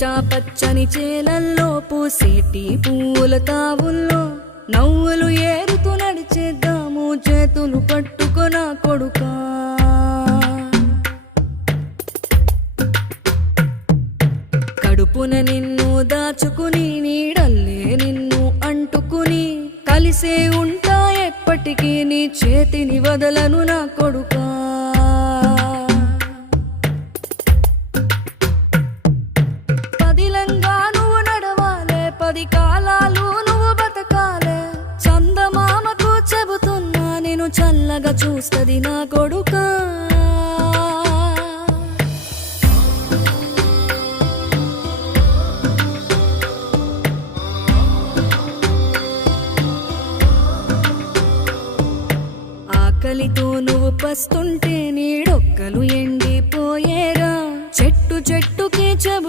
పచ్చా పచ్చని చేలల్లో పూసేటి పూల తావుల్లో నవ్వులు ఏరుతూ నడిచేద్దాము చేతులు పట్టుకొన కొడుకా. కడుపున నిన్ను దాచుకుని నీడల్లే నిన్ను అంటుకుని కలిసే ఉంటా ఎప్పటికీ నీ చేతిని వదలను నా కొడుకా. పదిలంగా నువ్వు నడవాలే, 10 కాలాలు నువ్వు బతకాలే. చందమామకు చెబుతున్నా నేను చల్లగా చూస్తది నా కొడుకా. ఆకలితో నువ్వు పస్తుంటే నీడొక్కలు ఎండిపోయేరా. చెట్టు చెట్టుకే చెబు